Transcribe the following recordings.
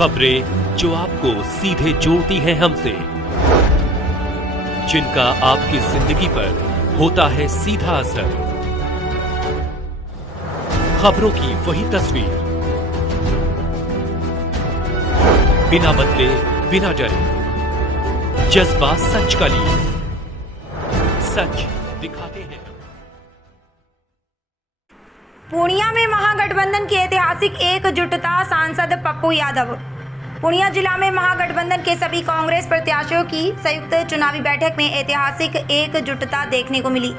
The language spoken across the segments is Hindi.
खबरें जो आपको सीधे जोड़ती हैं हमसे, जिनका आपकी जिंदगी पर होता है सीधा असर। खबरों की वही तस्वीर, बिना बदले बिना डरे, जज्बा सच का लिए, सच दिखाते हैं। पूर्णिया में महागठबंधन की ऐतिहासिक एकजुटता, सांसद पप्पू यादव। पूर्णिया जिला में महागठबंधन के सभी कांग्रेस प्रत्याशियों की संयुक्त चुनावी बैठक में ऐतिहासिक एकजुटता देखने को मिली।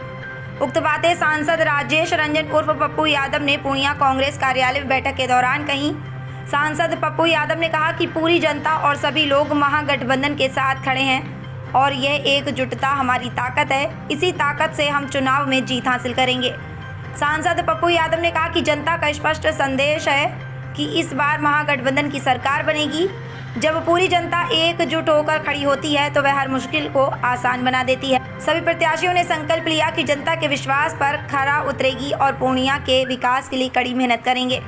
उक्त बातें सांसद राजेश रंजन उर्फ पप्पू यादव ने पूर्णिया कांग्रेस कार्यालय में बैठक के दौरान कही। सांसद पप्पू यादव ने कहा कि पूरी जनता और सभी लोग महागठबंधन के साथ खड़े हैं और यह एकजुटता हमारी ताकत है। इसी ताकत से हम चुनाव में जीत हासिल करेंगे। सांसद पप्पू यादव ने कहा कि जनता का स्पष्ट संदेश है कि इस बार महागठबंधन की सरकार बनेगी। जब पूरी जनता एकजुट होकर खड़ी होती है तो वह हर मुश्किल को आसान बना देती है। सभी प्रत्याशियों ने संकल्प लिया कि जनता के विश्वास पर खरा उतरेगी और पूर्णिया के विकास के लिए कड़ी मेहनत करेंगे।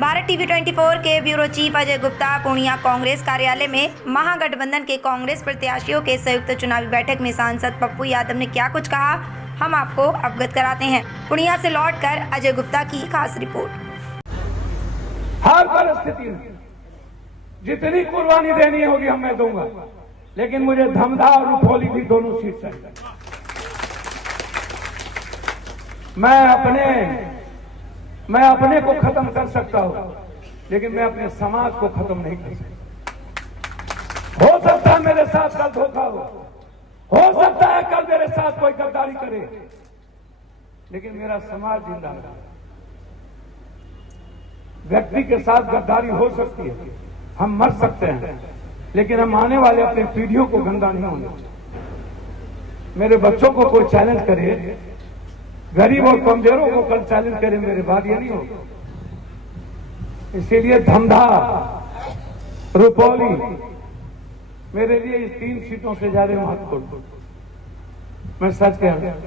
भारत टीवी 24 के ब्यूरो चीफ अजय गुप्ता पूर्णिया कांग्रेस कार्यालय में महागठबंधन के कांग्रेस प्रत्याशियों के संयुक्त चुनावी बैठक में सांसद पप्पू यादव ने क्या कुछ कहा, हम आपको अवगत कराते हैं। पूर्णिया से लौटकर अजय गुप्ता की खास रिपोर्ट। हर परिस्थिति में जितनी कुर्बानी देनी होगी हम मैं दूंगा, लेकिन मुझे धमधा और रुपौली भी दोनों सीट चाहिए। मैं अपने को खत्म कर सकता हूं, लेकिन मैं अपने समाज को खत्म नहीं कर सकता। हो सकता है मेरे साथ कल धोखा हो सकता है कल मेरे साथ कोई गद्दारी करे, लेकिन मेरा समाज जिंदा है। व्यक्ति के साथ गद्दारी हो सकती है, हम मर सकते हैं, लेकिन हम आने वाले अपने पीढ़ियों को गंदा नहीं होने। मेरे बच्चों को कोई चैलेंज करे, गरीब और कमजोरों को कल चैलेंज करे, मेरे बाद ये नहीं होगा। इसीलिए धमधा रुपौली मेरे लिए इस 3 सीटों से ज्यादा महत्वपूर्ण। मैं सच कह रहा हूं,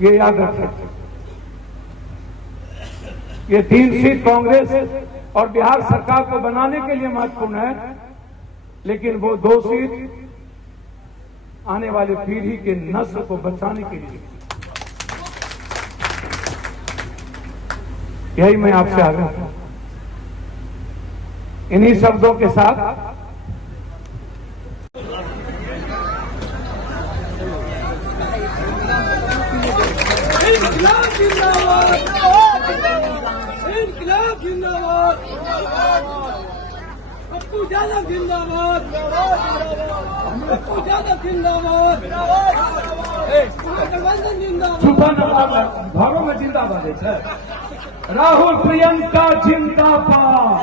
ये याद रखें, ये 3 सीट कांग्रेस और बिहार सरकार को बनाने के लिए महत्वपूर्ण है, लेकिन वो 2 सीट आने वाली पीढ़ी के नस्ल को बचाने के लिए। यही मैं आपसे आग्रह करता हूं। इन्हीं शब्दों के साथ पप्पू यादव जिंदाबाद, पप्पू यादव जिंदाबाद, गठबंधन जिंदाबाद, घरों में जिंदाबाद है। राहुल प्रियंका जिंदाबाद,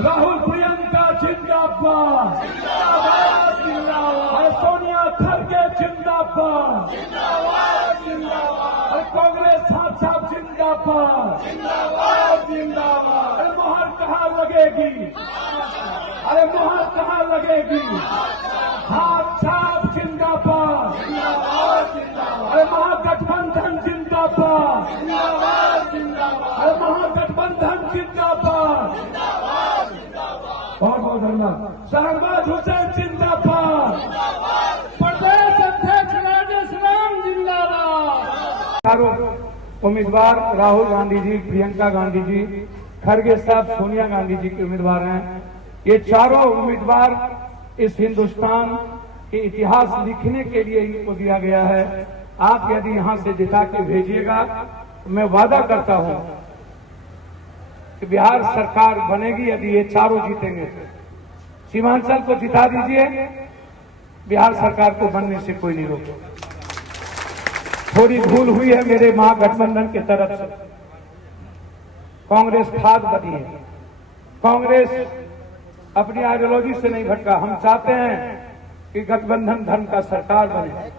राहुल प्रियंका जिंदाबाद, सोनिया खड़गे जिंदाबाद, कांग्रेस साहब जिंदाबाद, अरे मोहर कहाँ लगेगी, अरे मोहर कहाँ लगेगी, हाथ छाप जिंदाबाद, अरे महागठबंधन जिंदाबाद, अरे महागठबंधन जिंदाबाद, बहुत बहुत धन्यवाद। शहबाज हुसैन जिंदाबाद, प्रदेश अध्यक्ष राजेश राम जिंदाबाद। चारों उम्मीदवार राहुल गांधी जी, प्रियंका गांधी जी, खड़गे साहब सोनिया गांधी जी के उम्मीदवार हैं। ये चारों उम्मीदवार इस हिंदुस्तान के इतिहास लिखने के लिए इनको दिया गया है। आप यदि यहां से जिता के भेजिएगा तो मैं वादा करता हूं कि बिहार सरकार बनेगी यदि ये चारों जीतेंगे। सीमांचल को जिता दीजिए, बिहार सरकार को बनने से कोई नहीं रोकेगा। थोड़ी भूल हुई है मेरे महागठबंधन की तरफ से, कांग्रेस खाद बनी है। कांग्रेस अपनी आइडियोलॉजी से नहीं भटका। हम चाहते हैं कि गठबंधन धर्म का सरकार बने,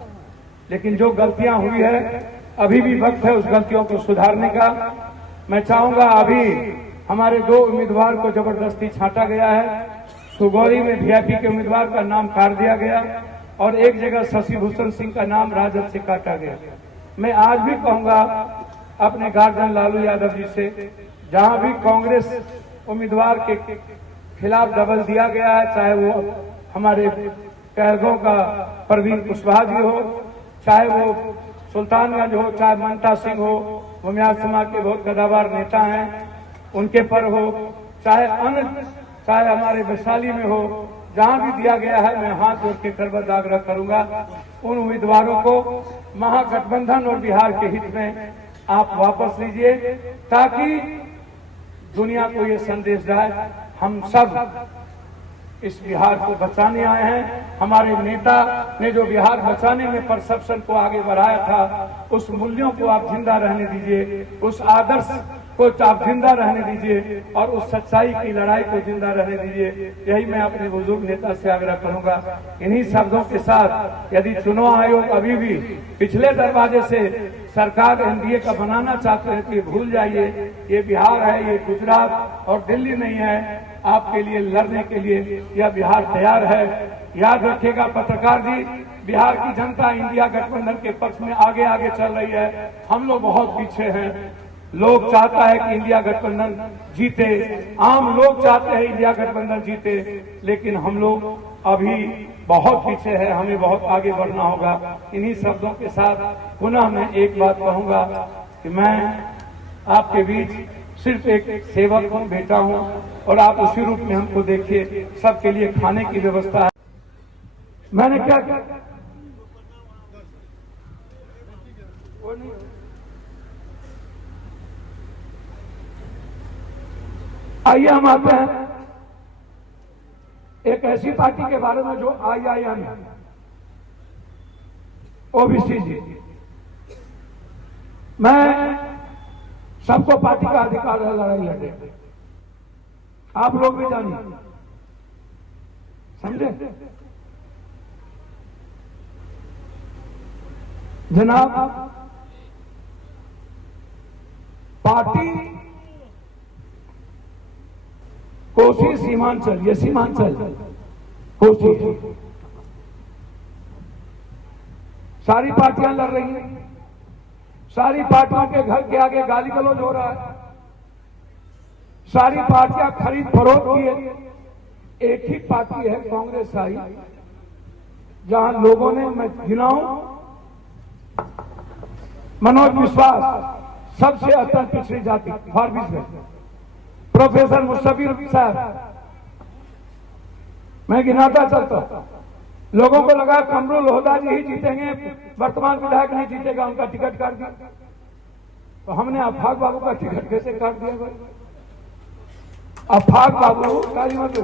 लेकिन जो गलतियां हुई है अभी भी वक्त है उस गलतियों को सुधारने का। मैं चाहूंगा, अभी हमारे 2 उम्मीदवार को जबरदस्ती छांटा गया है। सुगौली में वीआईपी के उम्मीदवार का नाम काट दिया गया और एक जगह शशि भूषण सिंह का नाम राजद से काटा गया। मैं आज भी कहूंगा अपने गार्जियन लालू यादव जी से, जहां भी कांग्रेस उम्मीदवार के खिलाफ दबल दिया गया है, चाहे वो हमारे कहलगांव का परवीन कुशवाहा जी हो, चाहे वो सुल्तानगंज हो, चाहे मनता सिंह हो, भूमियार समाज के बहुत गदावार नेता हैं उनके पर हो, चाहे हमारे वैशाली में हो, जहां भी दिया गया है मैं हाथ जोड़ के करबद्ध आग्रह करूंगा उन उम्मीदवारों को महागठबंधन और बिहार के हित में आप वापस लीजिए, ताकि दुनिया को ये संदेश जाए हम सब इस बिहार को बचाने आए हैं। हमारे नेता ने जो बिहार बचाने में परसेप्शन को आगे बढ़ाया था, उस मूल्यों को आप जिंदा रहने दीजिए, उस आदर्श को आप जिंदा रहने दीजिए और उस सच्चाई की लड़ाई को जिंदा रहने दीजिए। यही मैं अपने बुजुर्ग नेता से आग्रह करूंगा। इन्हीं शब्दों के साथ यदि चुनाव आयोग अभी भी पिछले दरवाजे से सरकार एनडीए का बनाना चाहते हैं कि भूल जाइए, ये बिहार है, ये गुजरात और दिल्ली नहीं है। आपके लिए लड़ने के लिए यह बिहार तैयार है। याद रखिएगा पत्रकार जी, बिहार की जनता इंडिया गठबंधन के पक्ष में आगे आगे चल रही है, हम लोग बहुत पीछे हैं। लोग चाहता है कि इंडिया गठबंधन जीते, आम लोग चाहते हैं इंडिया गठबंधन जीते, लेकिन हम लोग अभी बहुत पीछे हैं, हमें बहुत आगे बढ़ना होगा। इन्हीं शब्दों के साथ पुनः मैं एक बात कहूंगा कि मैं आपके बीच सिर्फ एक सेवक हूं, बेटा हूं, और आप उसी रूप में हमको देखिए। सबके लिए खाने की व्यवस्था है। मैंने क्या आइए हम आते हैं एक ऐसी पार्टी के बारे में जो IIM ओबीसी जी। मैं सबको पार्टी का अधिकार है लड़ाई लड़े, आप लोग भी जानिए, समझे जनाब। पार्टी कोसी सीमांचल, ये सीमांचल कोसी, सारी पार्टियां लड़ रही हैं, सारी पार्टियों के घर के आगे गाली गलौज हो रहा है, सारी पार्टियां खरीद फरोख्त की है। एक ही पार्टी है कांग्रेस आई, जहां लोगों ने, मैं गिनाऊं, मनोज विश्वास सबसे अत्यंत पिछड़ी जाति फार्मिस में, प्रोफेसर मुशफिर साहब, मैं गिनाता चलता। लोगों को लगा कमरुल लोहदा जी ही जीतेंगे, वर्तमान विधायक नहीं जीतेगा, उनका टिकट काट दिया। तो हमने अफाक बाबू का टिकट कैसे काट दिया भाई? अफाक बाबू काली मत,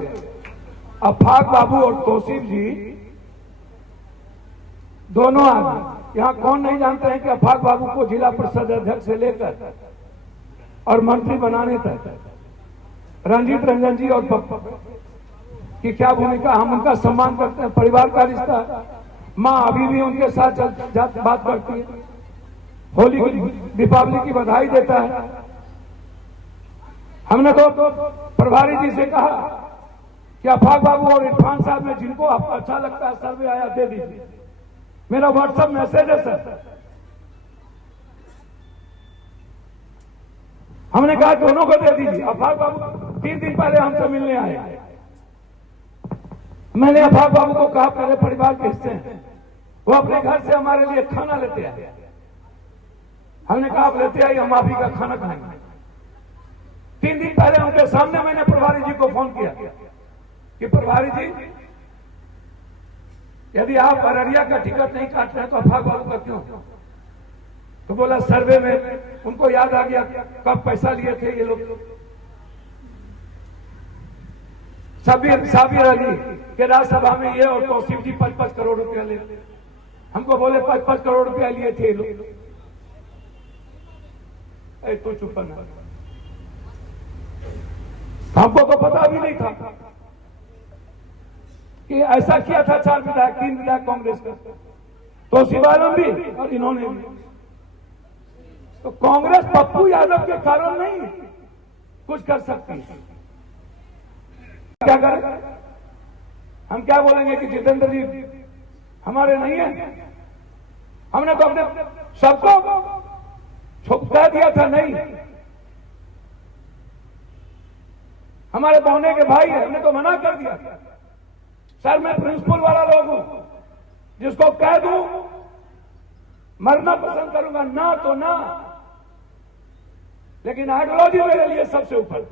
अफाक बाबू और तौसीफ जी दोनों आदमी, यहां कौन नहीं जानते हैं कि अफाक बाबू को जिला परिषद अध्यक्ष से लेकर और मंत्री बनाने तक रंजीत रंजन जी और की क्या भूमिका, हम उनका सम्मान करते हैं, परिवार का रिश्ता है। माँ अभी भी उनके साथ बात करती है, होली दीपावली की बधाई देता है। हमने तो प्रभारी जी से कहा कि अफाक बाबू और इरफान साहब में जिनको आपको अच्छा लगता है सर्वे आया दे दीजिए। मेरा व्हाट्सएप मैसेज है सर, हमने कहा दोनों को दे दीजिए। अफाक बाबू 3 दिन पहले हमसे मिलने आए, मैंने अफाक बाबू को कहा पहले परिवार के हिस्से हैं, वो अपने घर से हमारे लिए खाना लेते आए। हमने कहा आप लेते आइए, हम आप ही का खाना खाएंगे। 3 दिन पहले उनके सामने मैंने प्रभारी जी को फोन किया कि प्रभारी जी यदि आप अररिया का टिकट नहीं काट रहे हैं तो अफाक बाबू का क्यों? तो बोला सर्वे में उनको याद आ गया कब पैसा लिए थे ये लोग। साबिर अली के राज्यसभा में ये और तौसीफ जी 5-5 करोड़ रुपया ले, हमको बोले 5-5 करोड़ रुपया लिए थे लोग। तो चुप ना, हमको तो पता भी नहीं था कि ऐसा किया था। 4 विधायक 3 विधायक कांग्रेस का, तौसीफ आलम भी और इन्होंने भी। तो कांग्रेस पप्पू यादव के कारण नहीं कुछ कर सकती है। क्या करें हम? क्या बोलेंगे कि जितेंद्र जी हमारे नहीं है? हमने तो अपने सबको छुपा दिया था। नहीं, हमारे बहने के भाई है, हमने तो मना कर दिया। सर मैं प्रिंसिपल वाला लोग हूं, जिसको कह दूं मरना पसंद करूंगा, ना तो ना, लेकिन आइडियोलॉजी मेरे लिए सबसे ऊपर।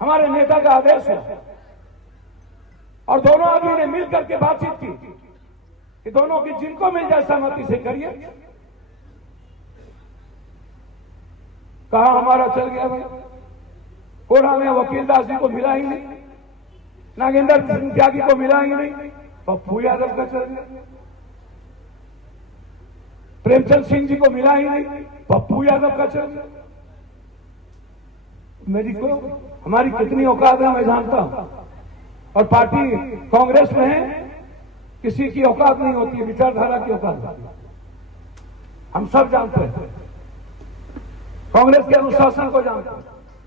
हमारे नेता का आदेश है और दोनों आदमी ने मिल करके बातचीत की कि दोनों की जिनको मिल जाए सहमति से करिए। कहा हमारा चल गया भाई, कोड़ा में वकील दास जी को मिला ही नहीं, नागेंद्र सिंह त्यागी को मिला ही नहीं, पप्पू यादव का चल गया। प्रेमचंद सिंह जी को मिला ही नहीं, पप्पू यादव का चल गया। मेरी को हमारी कितनी औकात है मैं जानता हूं, और पार्टी कांग्रेस में है, किसी की औकात नहीं होती है, विचारधारा की औकात होती है, हम सब जानते हैं। कांग्रेस के अनुशासन को जानते हैं।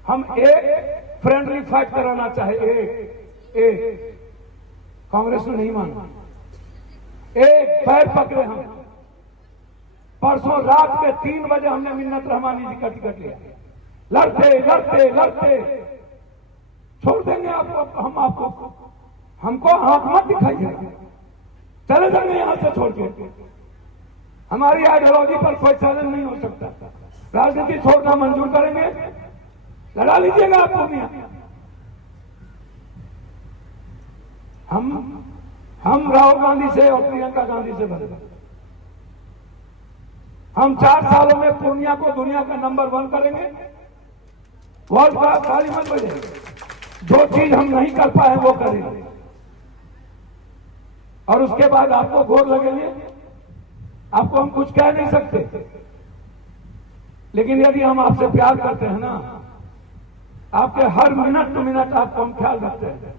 हम एक फ्रेंडली फाइट कराना चाहे, एक कांग्रेस ने नहीं माना, एक पैर पकड़े हम। परसों रात के 3 बजे हमने मिन्नत रहमानी जी का टिकट लिया, लड़ते लड़ते लड़ते छोड़ देंगे आपको, हम आपको, हमको हाथ मत दिखाइए, चले जाएंगे यहां से छोड़ के। हमारी आइडियोलॉजी पर कोई चैलेंज नहीं हो सकता। राजनीति छोड़ना मंजूर करेंगे, लड़ा लीजिएगा आप पूर्णिया। हम राहुल गांधी से और प्रियंका गांधी से बने। हम 4 सालों में पूर्णिया को दुनिया का नंबर 1 करेंगे, वर्ल्ड का ताली मत बजेगी। जो चीज हम नहीं कर पाए वो करेंगे, और उसके बाद आपको गोर लगेंगे, आपको हम कुछ कह नहीं सकते, लेकिन यदि हम आपसे प्यार करते हैं ना, आपके हर मिनट टू मिनट आपको हम ख्याल रखते हैं।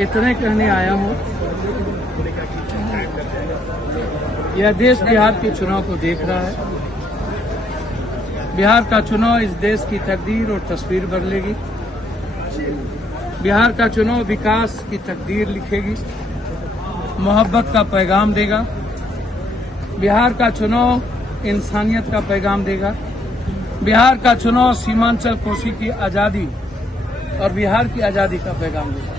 इतने कहने आया हूं, यह देश बिहार के चुनाव को देख रहा है। बिहार का चुनाव इस देश की तकदीर और तस्वीर बदलेगी। बिहार का चुनाव विकास की तकदीर लिखेगी, मोहब्बत का पैगाम देगा। बिहार का चुनाव इंसानियत का पैगाम देगा। बिहार का चुनाव सीमांचल कोसी की आजादी और बिहार की आजादी का पैगाम देगा।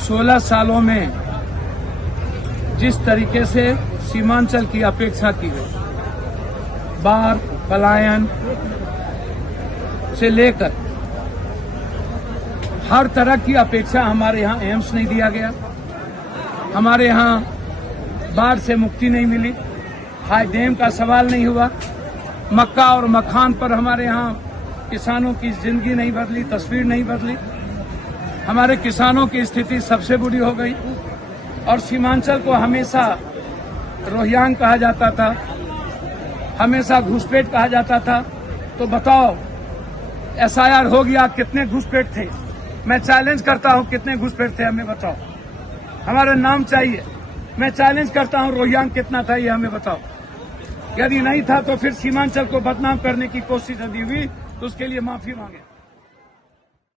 16 सालों में जिस तरीके से सीमांचल की अपेक्षा की गई, बाढ़, पलायन से लेकर हर तरह की अपेक्षा, हमारे यहाँ एम्स नहीं दिया गया, हमारे यहाँ बाढ़ से मुक्ति नहीं मिली, हाई डैम का सवाल नहीं हुआ, मक्का और मखान पर हमारे यहाँ किसानों की जिंदगी नहीं बदली, तस्वीर नहीं बदली। हमारे किसानों की स्थिति सबसे बुरी हो गई, और सीमांचल को हमेशा रोहियांग कहा जाता था, हमेशा घुसपैठ कहा जाता था। तो बताओ, SIR हो गया, कितने घुसपैठ थे? मैं चैलेंज करता हूं, कितने घुसपैठ थे हमें बताओ। हमारा नाम चाहिए। मैं चैलेंज करता हूं, रोहियांग कितना था ये हमें बताओ। यदि नहीं था तो फिर सीमांचल को बदनाम करने की कोशिश यदि हुई तो उसके लिए माफी मांगे।